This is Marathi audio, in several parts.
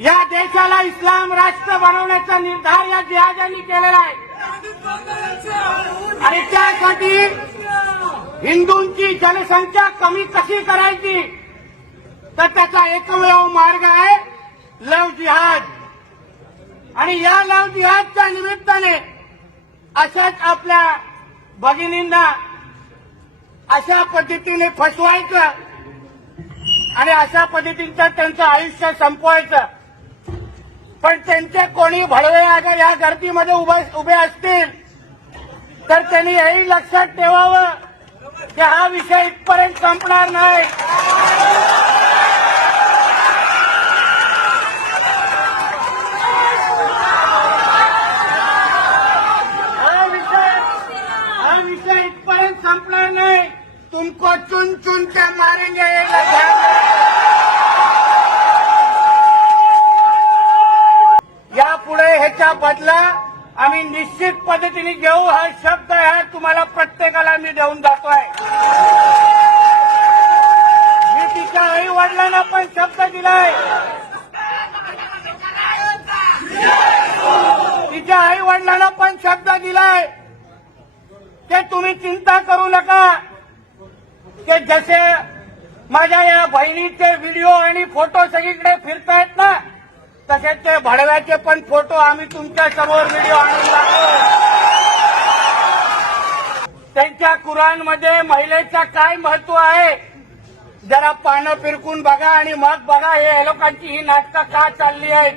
या देशाला इस्लाम राष्ट्र बनवण्याचा निर्धार या जिहाजांनी केलेला आहे. आणि त्यासाठी हिंदूंची जनसंख्या कमी कशी करायची? तर त्याचा एकमेव मार्ग आहे लव जिहाद. आणि या लव जिहादच्या निमित्ताने अशाच आपल्या भगिनींना अशा पद्धतीने फसवायचं आणि अशा पद्धतीचं त्यांचं आयुष्य संपवायचं. पण त्यांचे कोणी भडवे अगर या गर्दीमध्ये उभे उभे असतील तर त्यांनी हेही लक्षात ठेवावं की हा विषय इथपर्यंत संपणार नाही. हा विषय हा विषय इथपर्यंत संपणार नाही. तुमको चुन चुन के मारेंगे पुढे ह्याच्या बदला आम्ही निश्चित पद्धतीने घेऊ. हा शब्द हा तुम्हाला प्रत्येकाला मी देऊन जातोय. मी तिच्या आई वडिलांना पण शब्द दिलाय. तिच्या आई वडिलांना पण शब्द दिलाय. ते तुम्ही चिंता करू नका. ते जसे माझ्या या बहिणीचे व्हिडिओ आणि फोटो सगळीकडे फिरतायत ना तसेच ते भडव्याचे पण फोटो आम्ही तुमच्यासमोर व्हिडिओ आणून दाखवू त्यांच्या कुराणमध्ये महिलेचं काय महत्त्व आहे? जरा पानं फिरकून बघा आणि मग बघा हे लोकांची ही नाटकं का चालली आहेत?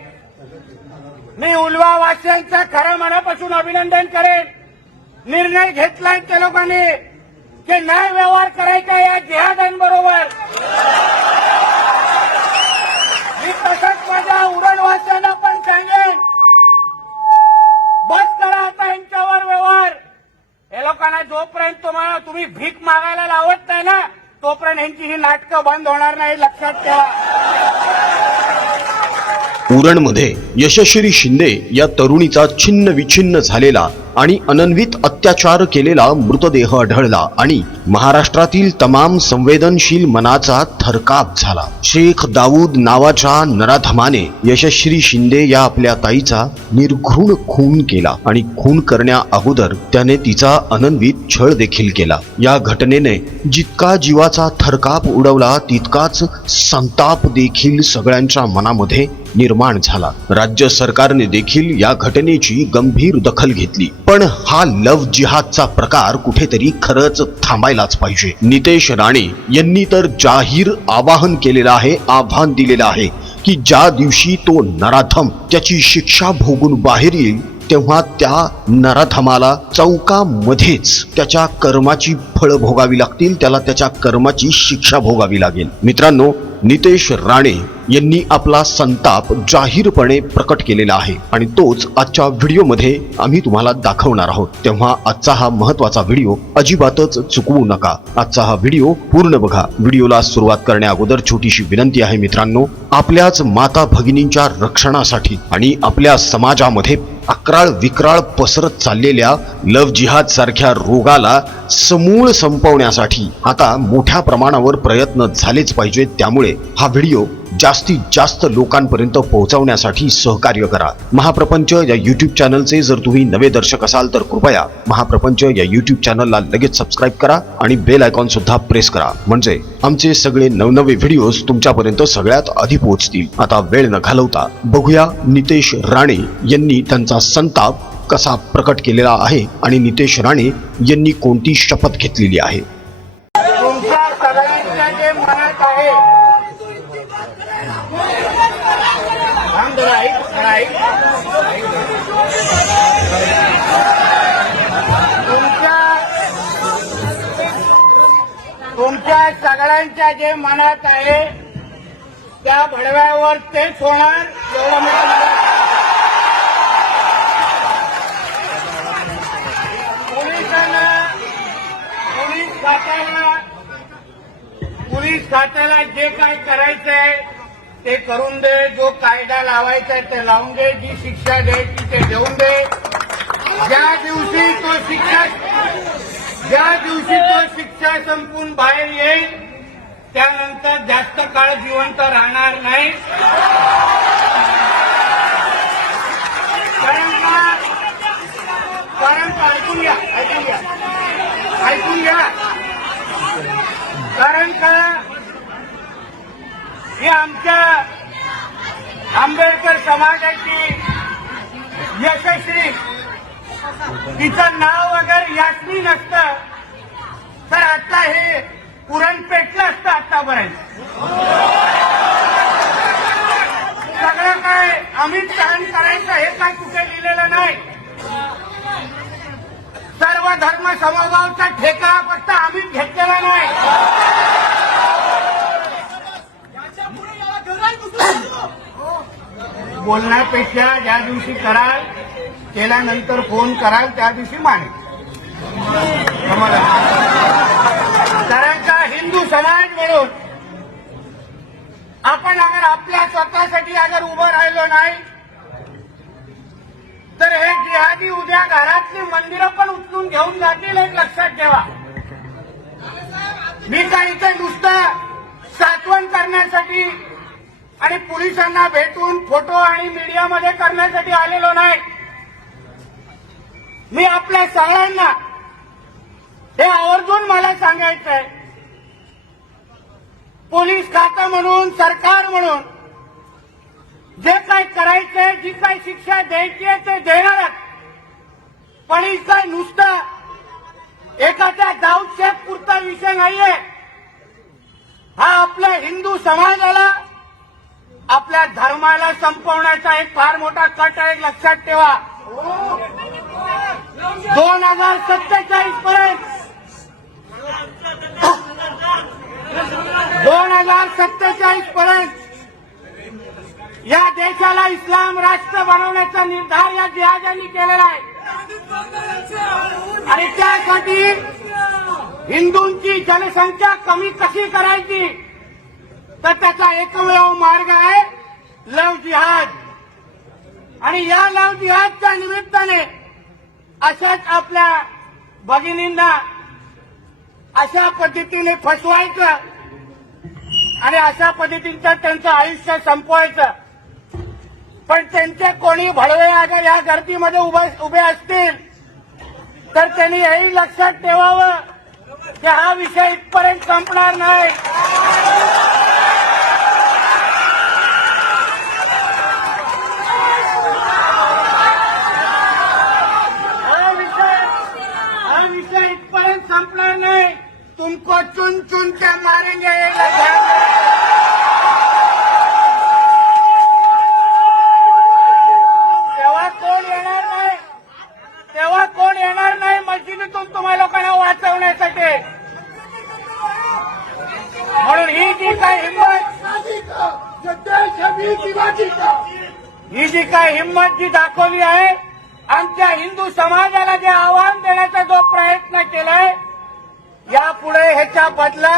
मी उलवा वासियांचं खरं मनापासून अभिनंदन करेन. निर्णय घेतलाय त्या लोकांनी की नाही व्यवहार करायचा या जिहादांबरोबर. माझ्या उरणवासियांना पण सांगेन. बस करा आता यांच्यावर व्यवहार. हे लोकांना जोपर्यंत तुम्हाला तुम्ही भीक मागायला लावत नाही ना तोपर्यंत यांची ही नाटकं बंद होणार नाही लक्षात ठेवा. उरणमध्ये यशस्वी शिंदे या तरुणीचा छिन्न विछिन्न झालेला आणि अनन्वित अत्याचार केलेला मृतदेह आढळला आणि महाराष्ट्रातील तमाम संवेदनशील मनाचा थरकाप झाला. शेख दाऊद नावाच्या नराधमाने यशस्वी शिंदे या आपल्या ताईचा निर्घृण खून केला आणि खून करण्या अगोदर त्याने तिचा अनन्वित छळ देखील केला. या घटनेने जितका जीवाचा थरकाप उडवला तितकाच संताप देखील सगळ्यांच्या मनामध्ये निर्माण झाला. राज्य सरकारने देखील या घटनेची गंभीर दखल घेतली. पण हा लव जिहादचा प्रकार कुठेतरी खरंच थांबायलाच पाहिजे. नितेश राणे यांनी तर जाहीर आवाहन केलेलं आहे आव्हान दिलेलं आहे की ज्या दिवशी तो नराधम त्याची शिक्षा भोगून बाहेर येईल तेव्हा त्या नराधमाला चौकामध्येच त्याच्या कर्माची फळं भोगावी लागतील त्याला त्याच्या कर्माची शिक्षा भोगावी लागेल. मित्रांनो नितेश राणे यांनी आपला संताप जाहीरपणे प्रकट केलेला आहे. आणि तोच आजच्या व्हिडिओमध्ये आम्ही तुम्हाला दाखवणार आहोत. तेव्हा आजचा हा महत्त्वाचा व्हिडिओ अजिबातच चुकवू नका. आजचा हा व्हिडिओ पूर्ण बघा. व्हिडिओला सुरुवात करण्या अगोदर छोटीशी विनंती आहे मित्रांनो आपल्याच माता भगिनींच्या रक्षणासाठी आणि आपल्या समाजामध्ये अक्राळ विक्राळ पसरत चाललेल्या लव जिहाद सारख्या रोगाला समूळ संपवण्यासाठी आता मोठ्या प्रमाणावर प्रयत्न झालेच पाहिजेत. त्यामुळे हा व्हिडिओ जास्तीत जास्त लोकांपर्यंत पोहोचवण्यासाठी सहकार्य करा. महाप्रपंच या युट्यूब चॅनलचे जर तुम्ही नवे दर्शक असाल तर कृपया महाप्रपंच या युट्यूब चॅनलला लगेच सबस्क्राईब करा आणि बेल आयकॉन सुद्धा प्रेस करा. म्हणजे आमचे सगळे नवनवे व्हिडिओज तुमच्यापर्यंत सगळ्यात आधी पोहोचतील. आता वेळ न घालवता बघूया नितेश राणे यांनी त्यांचा संताप कसा प्रकट केलेला आहे आणि नितेश राणे यांनी कोणती शपथ घेतलेली आहे तुमच्या सगळ्यांच्या जे मनात आहे त्या भडव्यावर तेच होणार एवढं पोलिसांना पोलीस खात्याला पोलीस खात्याला जे काय करायचंय ते करून दे जो कायदा लावायचा आहे ते लावून दे जी शिक्षा द्यायची ते देऊन दे. ज्या दिवशी तो शिक्षा ज्या दिवशी तो शिक्षा संपून बाहेर येईल त्यानंतर जास्त काळ जिवंत राहणार नाही. कारण कारण ऐकून घ्या ऐकून घ्या. ऐकून घ्या. कारण का? हे आमच्या आंबेडकर समाजाची यशस्वी तिचं नाव वगैरे यास्मी नसतं तर आता हे पुरण पेटलं असतं आतापर्यंत सगळं काय अमित सहन करायचं हे काय कुठे लिहिलेलं नाही. सर्व धर्म समभावचा ठेका फक्त आम्हीच घेतलेला नाही. बोलण्यापेक्षा ज्या दिवशी कराल केल्यानंतर फोन कराल त्या दिवशी माने कारण का हिंदू समाज म्हणून आपण अगर आपल्या स्वतःसाठी अगर उभं राहिलो नाही तर हे जिहादी उद्या घरातली मंदिरं पण उचलून घेऊन जातील एक लक्षात ठेवा. मी काही इथे नुसतं साठवण करण्यासाठी आणि पोलिसांना भेटून फोटो आणि मीडियामध्ये करण्यासाठी आलेलो नाही. मी आपल्या सगळ्यांना हे आवर्जून मला सांगायचंय. पोलीस खातं म्हणून सरकार म्हणून जे काय करायचंय जी काय शिक्षा द्यायची आहे ते देणारच. पण ही काय नुसतं एखाद्या दाऊदशेख पुरता विषय नाहीये. हा आपल्या हिंदू समाजाला आपल्या धर्माला संपवण्याचा एक फार मोठा कट आहे लक्षात ठेवा. दोन हजार सत्तेचाळीस पर्यंत दोन हजार सत्तेचाळीस पर्यंत या देशाला इस्लाम राष्ट्र बनवण्याचा निर्धार या जिहाजांनी केलेला आहे. आणि त्यासाठी हिंदूंची जनसंख्या कमी कशी करायची? तर त्याचा एकमेव मार्ग आहे लव जिहाद. आणि या लव जिहादच्या निमित्ताने अशाच आपल्या भगिनींना अशा पद्धतीने फसवायचं आणि अशा पद्धतीचं त्यांचं आयुष्य संपवायचं. पण त्यांचे कोणी भडवे अगर या गर्दीमध्ये उभे उभे असतील तर त्यांनी हेही लक्षात ठेवावं की हा विषय इथपर्यंत संपणार नाही हा विषय हा विषय इथपर्यंत संपणार नाही तुमको चुन चुन के मारेंगे ये ध्यान रखना. तेव्हा कोण येणार नाही तेव्हा कोण येणार नाही मस्जिदीतून तुम्हा लोकांना वाचवण्यासाठी म्हणून ही जी काय हिंमत ही जी काय हिंमत जी दाखवली आहे आमच्या हिंदू समाजाला जे आव्हान देण्याचा जो प्रयत्न केलाय यापुढे ह्याच्या बदला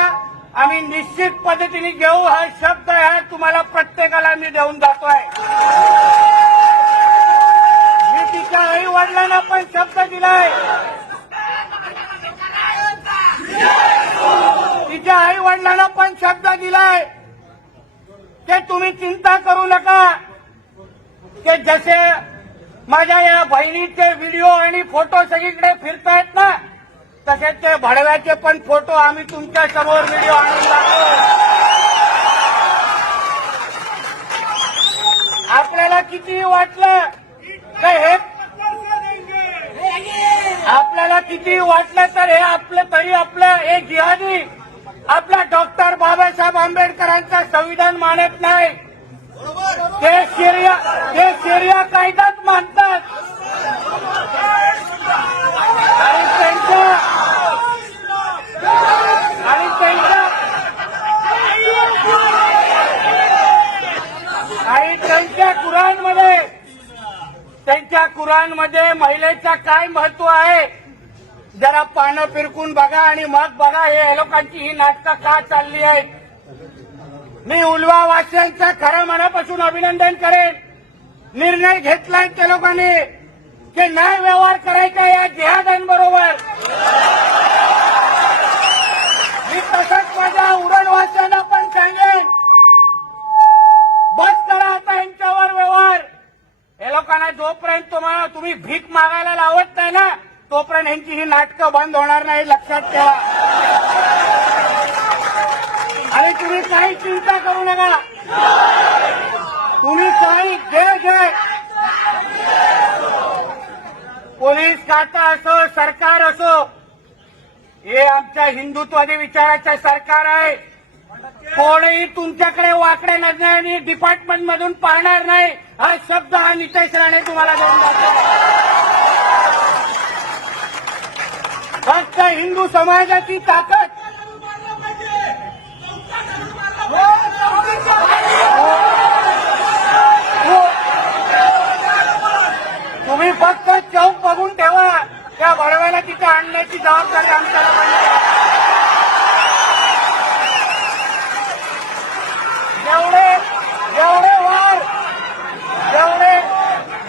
आम्ही निश्चित पद्धतीने घेऊ हा शब्द हा तुम्हाला प्रत्येकाला मी देऊन जातोय. मी तिच्या आई वडिलांना पण शब्द दिलाय. तिच्या आई वडिलांना पण शब्द दिलाय. ते तुम्ही चिंता करू नका. ते जसे माझ्या या बहिणीचे व्हिडिओ आणि फोटो सगळीकडे फिरतायत ना तसे ते भडव्याचे पण फोटो आम्ही तुमच्यासमोर व्हिडिओ आणून दाखवू आपल्याला किती वाटलं का हे आपल्याला किती वाटलं तर हे आपलं तरी आपलं हे जिहादी. आपल्या डॉक्टर बाबासाहेब आंबेडकरांचं संविधान मानत नाही. ते शिर्या ते शिर्या कायदाच मानतात. आणि त्यांच्या आणि त्यांच्या आणि त्यांच्या कुराणमध्ये त्यांच्या कुराणमध्ये महिलेचं काय महत्त्व आहे? जरा पानं फिरकून बघा आणि मग बघा हे लोकांची ही नाटकं का चालली आहेत? मी उलवावासियांचं खरं मनापासून अभिनंदन करेन. निर्णय घेतलाय त्या लोकांनी की नाही व्यवहार करायचा या जिहादांबरोबर. मी तसंच माझ्या उरणवासियांना पण सांगेन. बस करा आता यांच्यावर व्यवहार. हे लोकांना जोपर्यंत तुम्हाला तुम्ही भीक मागायला कारण यांची ही नाटकं बंद होणार नाही लक्षात ठेवा. आणि तुम्ही काही चिंता करू नका. तुम्ही काही घे घे पोलीस खाता असो सरकार असो हे आमच्या हिंदुत्वादी विचाराचं सरकार आहे. कोणीही तुमच्याकडे वाकडे नजर डिपार्टमेंट मधून पाहणार नाही. हा शब्द हा नितेश राणे तुम्हाला देऊन जातो. फक्त हिंदू समाजाची ताकद. तुम्ही फक्त चौक बघून ठेवा. त्या बडव्याला तिथे आणण्याची जबाबदारी आमच्या जेवढे वार जेवढे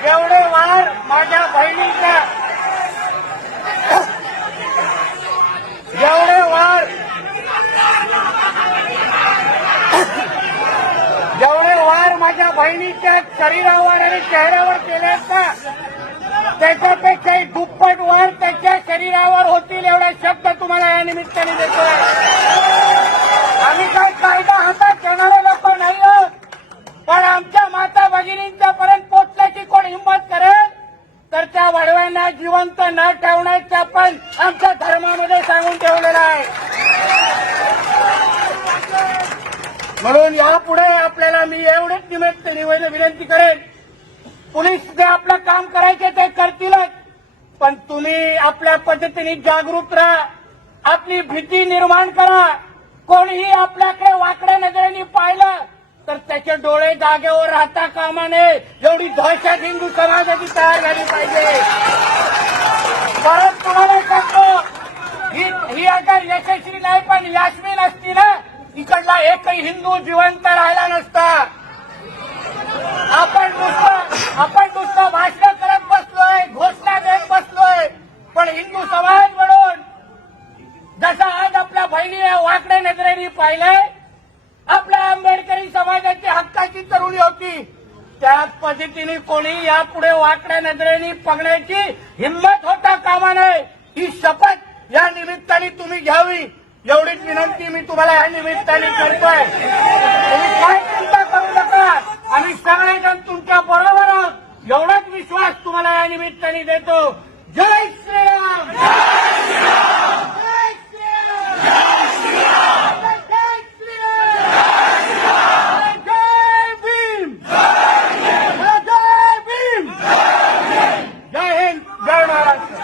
जेवढे वार माझ्या बहिणीच्या जेवढे वार जेवढे वार माझ्या बहिणीच्या शरीरावर आणि चेहऱ्यावर केले असता त्याच्यापेक्षाही दुप्पट वार त्याच्या शरीरावर होतील एवढे शब्द तुम्हाला या निमित्ताने देतोय आम्ही काय कायदा हातात घेणारे लोक नाही आहोत पण आमच्या माता भगिनींच्या पर्यंत पोचण्याची कोण हिंमत करेल तर त्या वडव्यांना जिवंत न ठेवण्याचा पण आमच्या धर्मामध्ये सांगून ठेवलेला आहे. म्हणून यापुढे आपल्याला मी एवढेच निमित्त निवेदन विनंती करेन. पोलीस जे आपलं काम करायचे ते करतीलच पण तुम्ही आपल्या पद्धतीने जागरूक राहा. आपली भीती निर्माण करा. कोणीही आपल्याकडे वाकड्या नजरेने पाहिलं तर त्याचे डोळे जागेवर राहता कामा नये. एवढी दहशत हिंदू समाजाची तयार झाली पाहिजे. परत तुम्हाला सांगतो. ही ही यशस्वी नाही पण यास्मीन असती ना. इकडला एकही हिंदू जिवंत राहिला नसता. आपण नुसतं आपण नुसतं भाषण करत बसलोय घोषणा देत बसलोय. पण हिंदू समाज म्हणून जसं आज आपल्या बहिणीने वाकडे नजरेने पाहिलंय समाजाची हक्काची तरुणी होती. त्याच पद्धतीने कोणी यापुढे वाकड्या नजरेने पगण्याची हिंमत होता कामा नये ही शपथ या निमित्ताने तुम्ही घ्यावी. एवढीच विनंती मी तुम्हाला या निमित्ताने करतोय. तुम्ही काय चिंता करू नका. आम्ही सगळेजण तुमच्या बरोबर आहोत. एवढाच विश्वास तुम्हाला या निमित्ताने देतो. जय श्रीराम. जय श्रीराम. जय श्रीराम जय भीम जय भीम जय हिंद जय महाराष्ट्र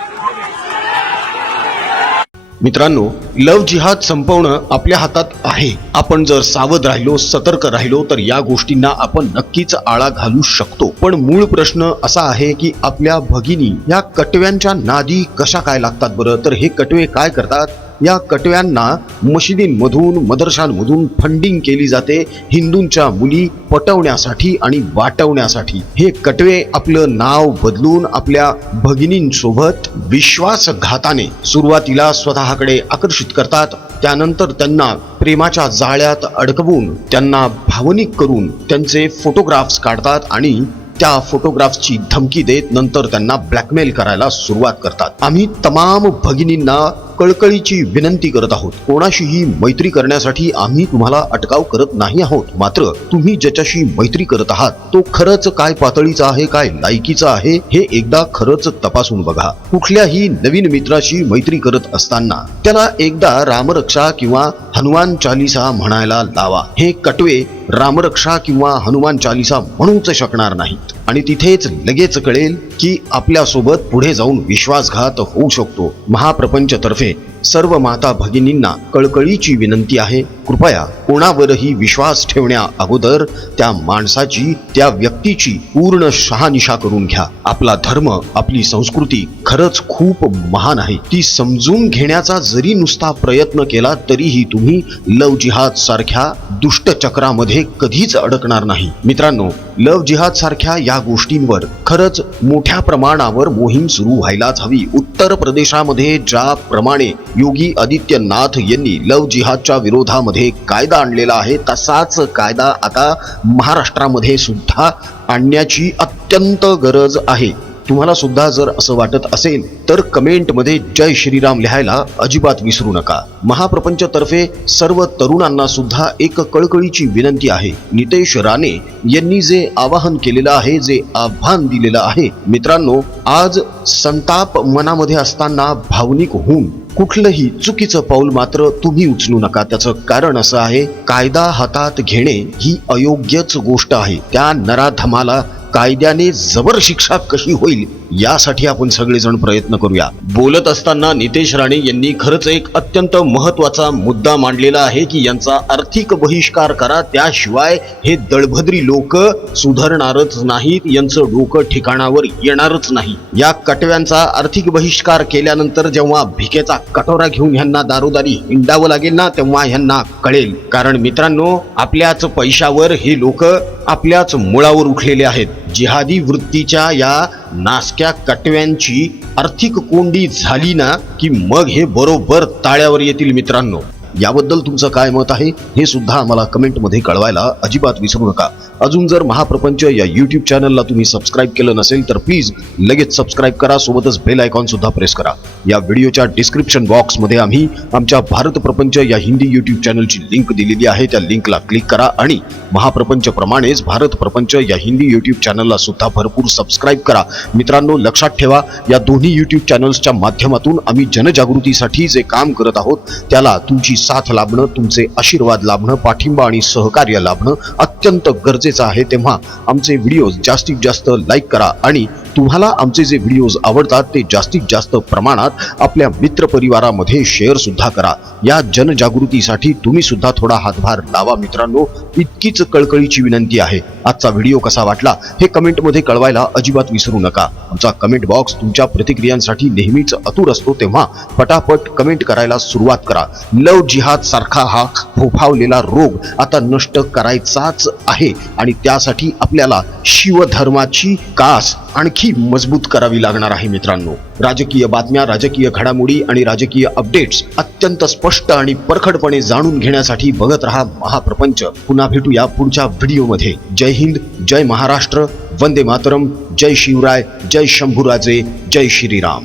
मित्रांनो लव जिहाद संपवणं आपल्या हातात आहे. आपण जर सावध राहिलो सतर्क राहिलो तर या गोष्टींना आपण नक्कीच आळा घालू शकतो. पण मूळ प्रश्न असा आहे की आपल्या भगिनी या कटव्यांच्या नादी कशा काय लागतात बरं? तर हे कटवे काय करतात? या कटव्यांना मशिदींमधून मदरशांमधून फंडिंग केली जाते हिंदूंच्या मुली पटवण्यासाठी आणि वाटवण्यासाठी. हे कटवे आपलं नाव बदलून आपल्या भगिनींसोबत विश्वासघाताने सुरुवातीला स्वतःकडे आकर्षित करतात. त्यानंतर त्यांना प्रेमाच्या जाळ्यात अडकवून त्यांना भावनिक करून त्यांचे फोटोग्राफ्स काढतात आणि त्या फोटोग्राफ्सची धमकी देत नंतर त्यांना ब्लॅकमेल करायला सुरुवात करतात. आम्ही तमाम भगिनींना कळकळीची विनंती करत आहोत. कोणाशीही मैत्री करण्यासाठी आम्ही तुम्हाला अटकाव करत नाही आहोत. मात्र तुम्ही ज्याच्याशी मैत्री करत आहात तो खरंच काय पातळीचा आहे काय लायकीचा आहे हे एकदा खरंच तपासून बघा. कुठल्याही नवीन मित्राशी मैत्री करत असताना त्याला एकदा रामरक्षा किंवा हनुमान चालिसा म्हणायला लावा. हे कटवे रामरक्षा किंवा हनुमान चालिसा म्हणूच शकणार नाहीत. आणि तिथेच लगेच कळेल की आपल्यासोबत पुढे जाऊन विश्वासघात होऊ शकतो. महाप्रपंचतर्फे सर्व माता भगिनींना कळकळीची विनंती आहे. कृपया कोणावरही विश्वास ठेवण्या अगोदर त्या माणसाची त्या व्यक्तीची पूर्ण शहानिशा करून घ्या. आपला धर्म आपली संस्कृती खरंच खूप महान आहे. ती समजून घेण्याचा जरी नुसता प्रयत्न केला तरीही तुम्ही लव जिहाद सारख्या दुष्ट चक्रामध्ये कधीच अडकणार नाही. मित्रांनो लव जिहाद सारख्या या गोष्टींवर खरंच मोठ्या प्रमाणावर मोहीम सुरू व्हायलाच हवी. उत्तर प्रदेशामध्ये ज्याप्रमाणे योगी आदित्यनाथ यांनी लव जिहादच्या विरोधामध्ये कायदा आणलेला आहे. तसाच कायदा आता महाराष्ट्रामध्ये सुद्धा आणण्याची अत्यंत गरज आहे. तुम्हाला सुद्धा जर असं वाटत असेल तर कमेंटमध्ये जय श्रीराम लिहायला अजिबात विसरू नका. महाप्रपंच तर्फे सर्व तरुणांना सुद्धा एक कळकळीची विनंती आहे. नितेश राणे यांनी जे आवाहन केलेलं आहे जे आव्हान दिलेलं आहे मित्रांनो आज संताप मनामध्ये असताना भावनिक होऊन कुठलंही चुकीचं पाऊल मात्र तुम्ही उचलू नका. त्याचं कारण असं आहे कायदा हातात घेणे ही अयोग्यच गोष्ट आहे. त्या नराधमाला कायद्याने जबर शिक्षा कशी होईल यासाठी आपण सगळेजण प्रयत्न करूया. बोलत असताना नितेश राणे यांनी खरंच एक अत्यंत महत्त्वाचा मुद्दा मांडलेला आहे की यांचा आर्थिक बहिष्कार करा त्याशिवाय हे दळभद्री लोक सुधारणारच नाहीत यांचं डोकं ठिकाणावर येणारच नाही. या कटव्यांचा आर्थिक बहिष्कार केल्यानंतर जेव्हा भिकेचा कटोरा घेऊन ह्यांना दारोदारी हिंडावं लागेल ना तेव्हा ह्यांना कळेल. कारण मित्रांनो आपल्याच पैशावर हे लोक आपल्याच मुळावर उठलेले आहेत. जिहादी वृत्तीच्या या नासक्या कटव्यांची आर्थिक कोंडी झाली ना की मग हे बरोबर ताळ्यावर येतील मित्रांनो. याबद्दल तुमचं काय मत आहे हे सुद्धा आम्हाला कमेंटमध्ये कळवायला अजिबात विसरू नका. अजून जर महाप्रपंच या यूट्यूब चॅनलला तुम्ही सबस्क्राईब केलं नसेल तर प्लीज लगेच सबस्क्राईब करा सोबतच बेल आयकॉन सुद्धा प्रेस करा. या व्हिडिओच्या डिस्क्रिप्शन बॉक्समध्ये आम्ही आमच्या भारत प्रपंच या हिंदी यूट्यूब चॅनलची लिंक दिलेली आहे. त्या लिंकला क्लिक करा आणि महाप्रपंच प्रमाणेच भारत प्रपंच या हिंदी यूट्यूब चॅनलला सुद्धा भरपूर सबस्क्राईब करा. मित्रांनो लक्षात ठेवा या दोन्ही यूट्यूब चॅनल्सच्या माध्यमातून आम्ही जनजागृतीसाठी जे काम करत आहोत त्याला तुमची साथ लाभणं तुमचे आशीर्वाद लाभणं पाठिंबा आणि सहकार्य लाभणं अत्यंत गरजेचं आहे तेव्हा आमचे व्हिडिओज जास्तीत जास्त लाईक करा आणि तुम्हाला आमचे जे व्हिडिओज आवडतात ते जास्तीत जास्त प्रमाणात आपल्या मित्रपरिवारामध्ये शेअर सुद्धा करा. या जनजागृतीसाठी तुम्ही सुद्धा थोडा हातभार लावा मित्रांनो. इतकीच कळकळीची विनंती आहे. आजचा व्हिडिओ कसा वाटला हे कमेंटमध्ये कळवायला अजिबात विसरू नका. आमचा कमेंट बॉक्स तुमच्या प्रतिक्रियांसाठी नेहमीच अतुर असतो तेव्हा पटापट कमेंट करायला सुरुवात करा. लव जिहाद सारखा हा फोफावलेला रोग आता नष्ट करायचाच आहे आणि त्यासाठी आपल्याला शिवधर्माची कास आणखी आणखी मजबूत करावी लागणार आहे मित्रांनो. राजकीय बातम्या राजकीय घडामोडी आणि राजकीय अपडेट्स अत्यंत स्पष्ट आणि परखडपणे जाणून घेण्यासाठी बघत रहा महाप्रपंच. पुन्हा भेटूया पुढच्या व्हिडिओमध्ये. जय हिंद जय महाराष्ट्र वंदे मातरम जय शिवराय जय शंभूराजे जय श्रीराम.